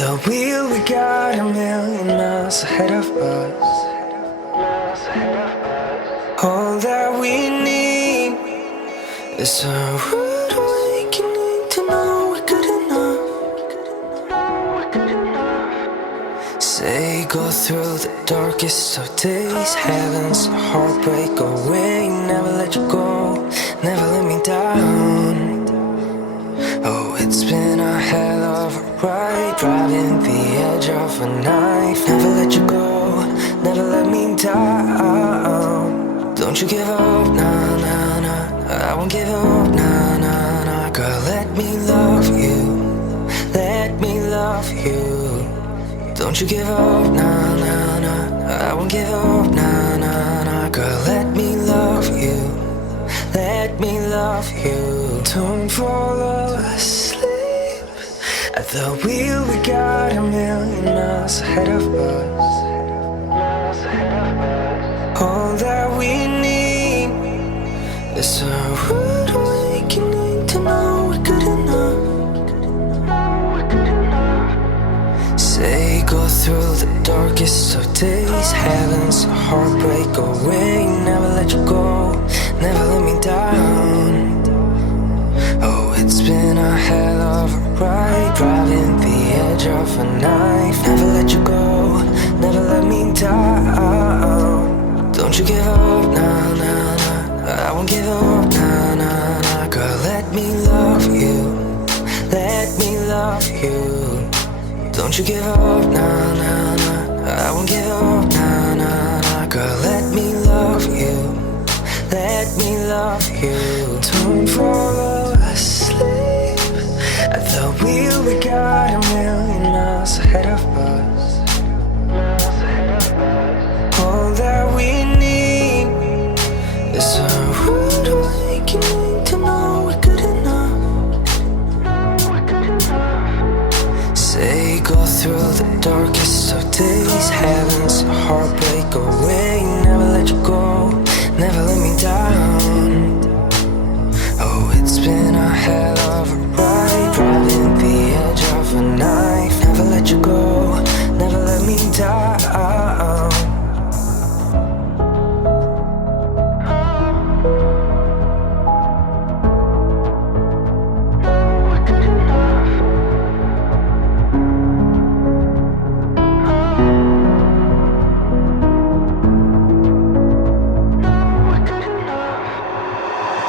the wheel, we got a million miles ahead of us. All that we need is a rude awakening to know we're good enough. Say go through the darkest of days, heaven's a heartbreak away. Never let you go, never let me down. Oh, it's been a hell of a ride, driving the edge of a knife. Never let you go, never let me down. Don't you give up, nah, nah, nah. I won't give up, nah, nah, nah. Girl, let me love you, let me love you. Don't you give up, nah, nah, nah. I won't give up, nah, nah, nah. Girl, let me love you, let me love you. Don't fall asleep at the wheel, we got a million miles ahead of us. All that we need is a rude awakening to know we're good enough. Say go through the darkest of days, heaven's a heartbreak away. Never let you go, never let me down. Oh, it's been a hell of a ride, driving the edge of a knife. Never let you go, never let me down. Don't you give up, nah, nah, nah. I won't give up, nah, nah, nah. Girl, let me love you, let me love you. Don't you give up, nah, nah, nah. I won't give up, nah, nah, nah. Girl, let me love you, let me love you. Don't fall asleep at the wheel, we got a million miles ahead of us. All that we need is a rude awakening to know we're good enough. Say go through the darkest of days, heaven's a heartbreak away. Never let you go, never let me down. Oh, it's been a hell of a ride, driving the edge of a knife. Never let you go, never let me down.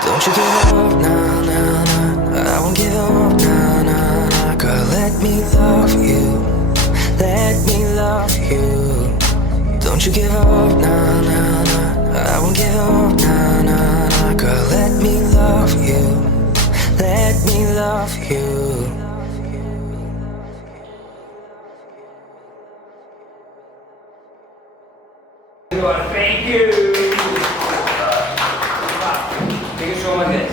Don't you give up, nah, nah, nah. I won't give up, nah, nah, nah. Girl, let me love you, let me love you. Don't you give up, nah, nah, nah. I won't give up, nah, nah, nah. Girl, let me love you, let me love you. Thank you. Thank you so much, guys.